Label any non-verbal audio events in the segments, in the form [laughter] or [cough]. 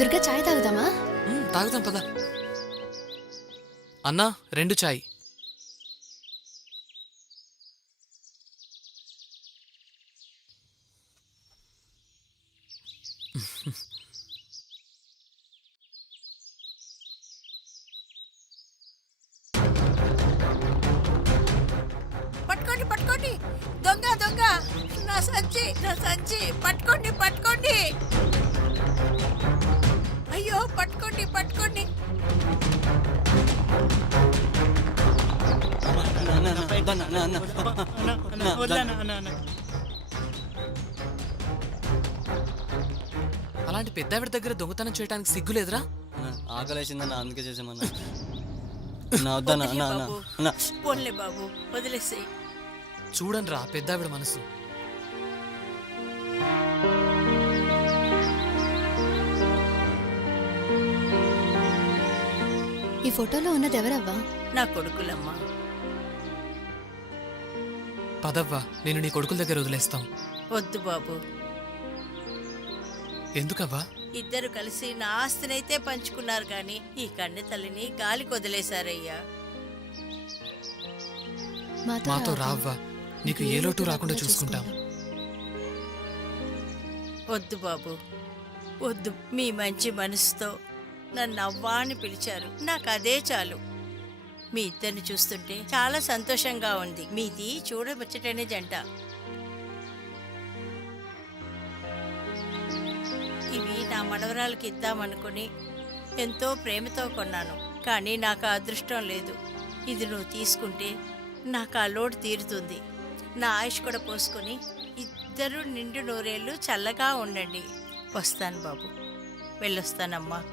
దుర్గా చాయ్ తాగుదామా? తాగుదాం పద. అన్నా రెండు చాయ్. పట్టుకోండి పట్టుకోండి. దొంగ దొంగ. నా సంచి నా సంచి. పట్టుకోండి పట్టుకోండి. పట్టుకోండి పట్టుకోండి. అలాంటి పెద్దావిడ దగ్గర దొంగతనం చేయడానికి సిగ్గులేదురా ఆకలేసిందన్న అందుకే చేసామన్నా [laughs] నా వద్దన్న బాబు. అన్న పోన్లే బాబు వదిలేసేయి. చూడండి రా పెద్దావిడ మనసు. ఈ ఫోటోలో ఉన్నది ఎవరవ్వా? నా కొడుకులమ్మ. పదవ్వా నేను నీ కొడుకుల దగ్గర వదిలేస్తాం. వద్దు బాబు. ఎందుకవ్వా? ఇద్దరు కలిసి నా ఆస్తినైతే పంచుకున్నారు కానీ ఈ కన్నె తల్లిని గాలికి వదిలేశారయ్యా. మాతో రావ్వా. నీకు ఏ లోటు రాకుండా చూసుకుంటాం. వద్దు బాబు. వద్దు మీ మంచి మనసుతో. నన్ను అవ్వా అని పిలిచారు. నాకు అదే చాలు. మీ ఇద్దరిని చూస్తుంటే చాలా సంతోషంగా ఉంది. మీది చూడముచ్చటనే జంట. ఇవి నా మనవరాలకి ఇద్దామనుకుని ఎంతో ప్రేమతో కొన్నాను. కానీ నాకు అదృష్టం లేదు. ఇది నువ్వు తీసుకుంటే నాకు ఆ లోటు తీరుతుంది. నా ఆయుష్ కూడా పోసుకొని ఇద్దరు నిండు నూరేళ్ళు చల్లగా ఉండండి. వస్తాను బాబు. వెళ్ళొస్తానమ్మా.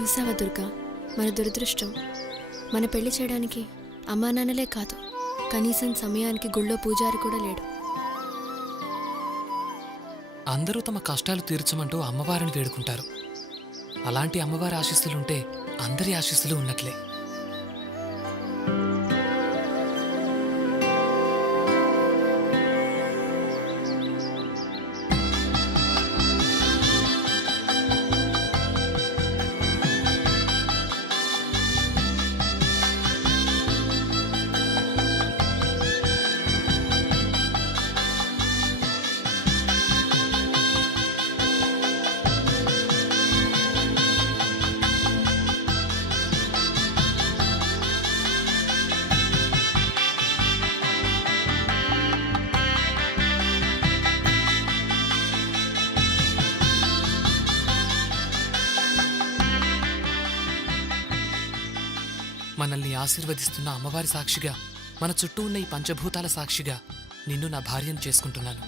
చూసావా దుర్గా? మన దురదృష్టం. మన పెళ్ళి చేయడానికి అమ్మా నాన్నలే కాదు కనీసం సమయానికి గుళ్ళో పూజారి కూడా లేడు. అందరూ తమ కష్టాలు తీర్చమంటూ అమ్మవారిని వేడుకుంటారు. అలాంటి అమ్మవారి ఆశీస్సులుంటే అందరి ఆశీస్సులు ఉన్నట్లే. ఆశీర్వదిస్తున్న అమ్మవారి సాక్షిగా మన చుట్టూ ఉన్న ఈ పంచభూతాల సాక్షిగా నిన్ను నా భార్యను చేసుకుంటున్నాను.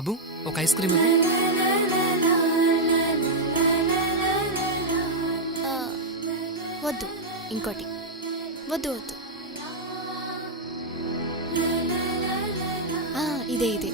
బాబు ఒక ఐస్ క్రీమ్ ఇవ్వు. వద్దు ఇంకోటి. వద్దు వద్దు. ఇదే ఇదే.